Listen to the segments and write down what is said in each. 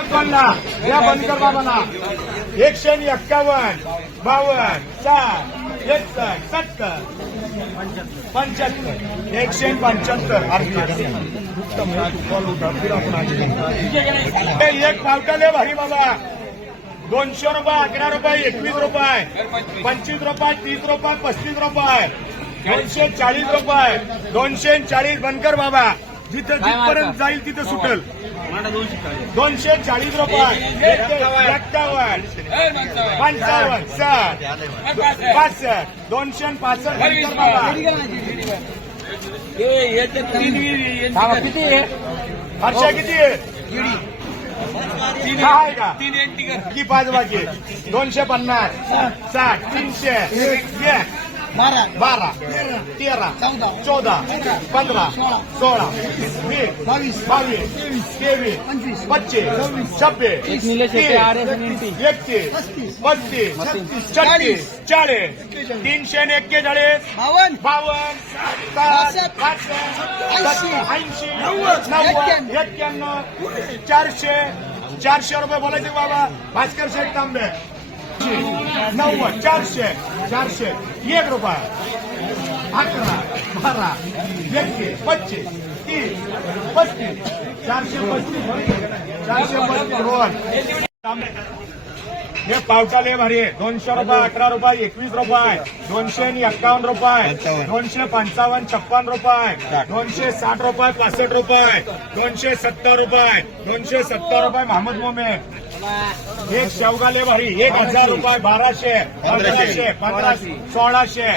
कोणला या बनकर बाबाला एकशे आणि एक्कावन्न बावन्न साठ एकसष्ट सत्तर. पंच्याहत्तर. एकशे पंच्याहत्तर. आरपीएस एक पावटाले भारी बाबा. दोनशे रुपये अकरा रुपये एकवीस रुपये. पंचवीस रुपये तीस रुपये पस्तीस रुपये. दोनशे चाळीस रुपये. दोनशे चाळीस बनकर बाबा. जिथं जिथपर्यंत जाईल तिथं सुटेल दोनशे चाळीस रुपये पंचावन्न साठ पासष्ट दोनशे पासष्ट किती आहे हर्षा किती आहे सहा आहे का की पाच बाकी दोनशे पन्नास साठ तीनशे एक बारा तेरा. चौदा. पंधरा. सोळा. वीस बावीस. बावीस तेवीस. पच्चीस छब्बीस. एकतीस. बत्तीस छत्तीस. चाळीस तीनशे एक्केचाळीस बावन्न. बावन्न ऐंशी. नव्वद. एक्क्याण्णव चारशे चारशे रुपये बोलायचे बाबा. भास्कर शेठ तांबे. नव्वद चारशे चारशे एक रुपया अकरा बारा एकवीस पच्चीस तीस पस्तीस चारशे पस्तीस चारशे पस्तीस हे पावटाले भारी आहे. दोनशे रुपये अकरा रुपये एकवीस रुपये दोनशे आणि एक्कावन्न रुपये दोनशे पंचावन्न छप्पन रुपये दोनशे साठ रुपये पासष्ट रुपये दोनशे सत्तर रुपये दोनशे सत्तर रुपये महमद मोमे. एक शेवगाले भारी. एक हजार रुपये बाराशे पंधराशे पंधराशे सोळाशे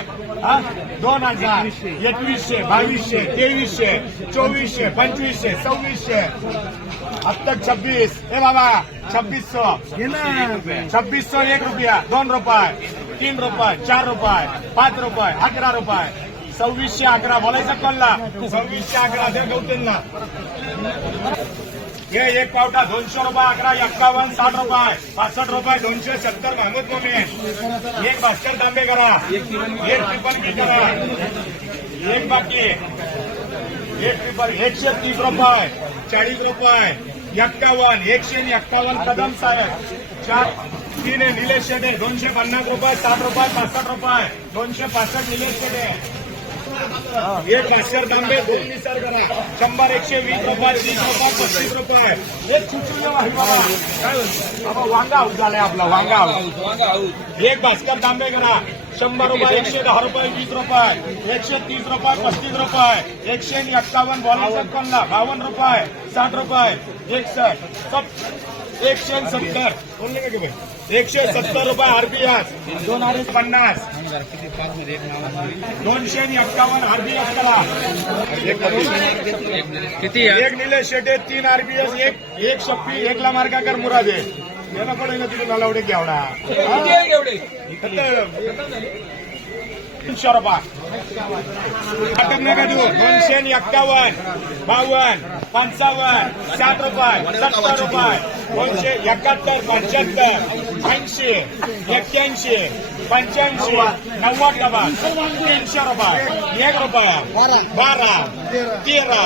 दोन हजार एकवीसशे बावीसशे तेवीसशे चोवीसशे पंचवीसशे सव्वीसशे. अब छब्बीस. ए बाबा छब्बीस सौ छब्बीस सौ एक रुपया दोन रुपये तीन रुपये चार रुपये पाच रुपये अकरा रुपये. सव्वीसशे अकरा बोलायचं कळला सव्वीसशे अकरा दे गौतींना. हे एक पावटा दोनशे रुपये अकरा एक्कावन्न साठ रुपये पासष्ट रुपये दोनशे सत्तर महमूद मोमे एक भास्कर तांबे करा. एक ट्रिपल की करा. एक बाकी. एक ट्रिपल एकशे तीस रुपये चाळीस रुपये एक्कावन्न एकशे आणि एक्कावन्न कदम साहेब. चार तीन आहे निलेश शेटे दोनशे पन्नास रुपये साठ रुपये पासष्ट रुपये दोनशे पासष्ट निलेश शेटे. एक भास्कर तांबे दोन निसर करा. शंभर एकशे वीस रुपये तीस रुपये पस्तीस रुपये. एक काय वांगा हाऊस झालाय आपला वांगा हाऊस एक भास्कर तांबे करा. शंभर रुपये एकशे दहा रुपये वीस रुपये. एकशे तीस रुपये पस्तीस रुपये. एकशे आणि एक्कावन्न बोलायचं कोणला बावन्न रुपये साठ रुपये. सब एकशे सत्तर? एकशे सत्तर रुपये आरपीएस दोन आर पन्नास. दोनशे आणि एक्कावन्न आरपीएस करा. एक किती एक निलेश शेटे तीन आरपीएस एक एक शप्पी एकला मार्गाकर मुरादे. येणं पडेल ना तिथे नलावडे घ्यावडा तीनशे रुपये. वाटत नका देऊ. दोनशे आणि एक्कावन्न बावन्न. पंचावन्न साठ रुपये सत्तर रुपये दोनशे एकाहत्तर पंच्याहत्तर ऐंशी एक्क्याऐंशी पंच्याऐंशी नव्वद डबा तीनशे रुपये एक रुपया बारा तेरा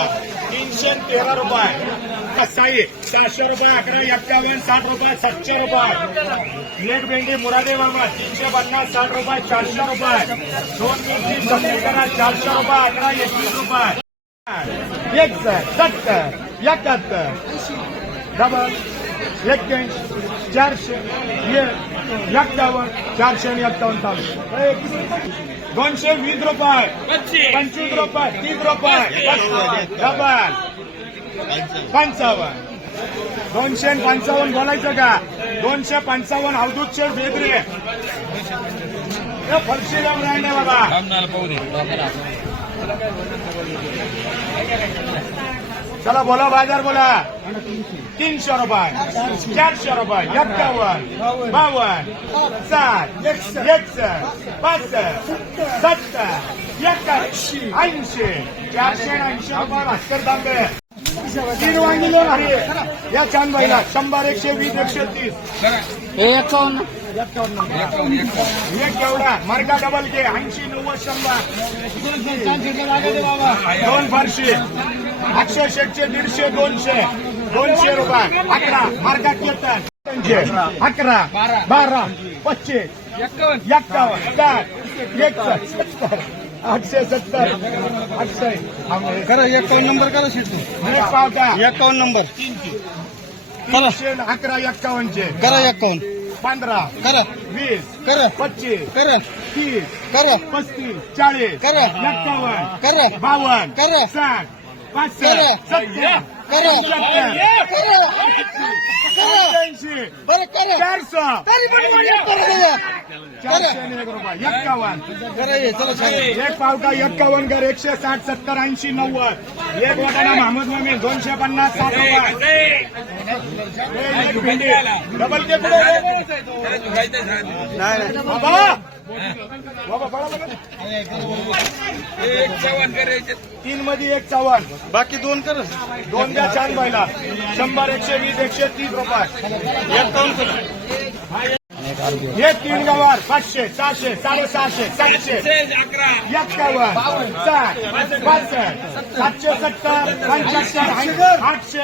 तीनशे तेरा रुपये साई सहाशे रुपये अकरा एक्कावन्न साठ रुपये सातशे रुपये. लेट भेंडी मुरादे बाबा तीनशे पन्नास साठ रुपये चारशे रुपये. दोन मिरची सत्तर चारशे रुपये अकरा एकवीस रुपये. एक सत्तर एकाहत्तर डबल एक्क्याऐंशी चारशे एक एक्कावन्न चारशे आणि एक्कावन्न चालू दोनशे वीस रुपये पंचवीस रुपये तीस रुपये डबल पंचावन्न दोनशे आणि पंचावन्न बोलायचं का दोनशे पंचावन्न अवधूत शेठ बेदरे हे फलशीला ब्रँड आहे बाबा चला बोला बाजार बोला. तीनशे रुपये चारशे रुपये एक्कावन्न बावन्न साठ एकसष्ट पासष्ट सत्तर एकाऐंशी ऐंशी चारशे ऐंशी रुपये भास्कर तांबे तीन वांगी लोन आहे. या चांदबाईला शंभर एकशे वीस एकशे तीस. हे एकावन्न. एक एवढा मार्का डबल के ऐंशी नव्वद शंभर दोन फारशी एकशे शेटचे दीडशे दोनशे दोनशे रुपये अकरा मार्गात केतन अकरा बारा पच्चीस एक्कावन्न चार एकसष्ट आठशे सत्तर आठशे करा एकावन्न नंबर करा शिटू पावता एकावन्न नंबर तीनशे अकरा एक्कावन्नचे करा एकावन्न पंधरा करा वीस करा पच्चीस करा तीस करा पस्तीस चाळीस करा. एक्कावन्न करा बावन्न करा. साठ पाचशे. सत्तर चारशे. चारशे आणि एक रुपये. एक्कावन्न. करा ये चला छान एक पावटा एक्कावन्न कर एकशे साठ सत्तर ऐंशी नव्वद. एक वाटाणा महमूद ममीन दोनशे पन्नास रुपये. भेंडी. डबल के पुढे. नाही नाही. बाबा. तीन मध्ये एक चव्हाण. बाकी दोन कर. दोन द्या छान बैला शंभर एकशे वीस एकशे तीस रुपये. हे तीन गवार पाचशे सहाशे साडेसहाशे सातशे. एक्कावन्न साठ पासष्ट सातशे सत्तर पंच्याहत्तर आठशे.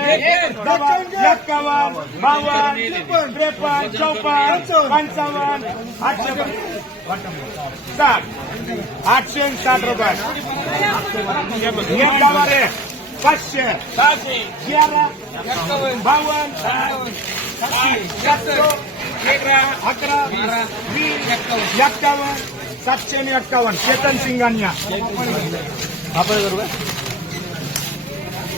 एक्कावन्न बावन्न त्रेपन्न चौपन्न पंचावन्न आठशे. साठ आणि साठ रुपये बावन्न अकरा सातशे आणि एक्कावन्न चेतन सिंगान्या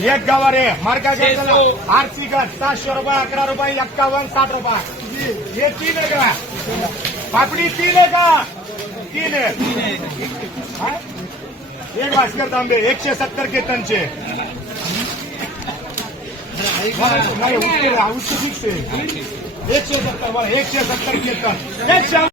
एक गावार आहे मार्का आरसी गट सातशे रुपये अकरा रुपये एक्कावन्न साठ रुपये हे तीन का पापडी तीन आहे का? तीन आहे. एक भास्कर तांबे एकशे सत्तर केतनचे. नाही उच्च उच्च फिक्स आहे. एकशे सत्तर बरं एकशे सत्तर केतन. एकशे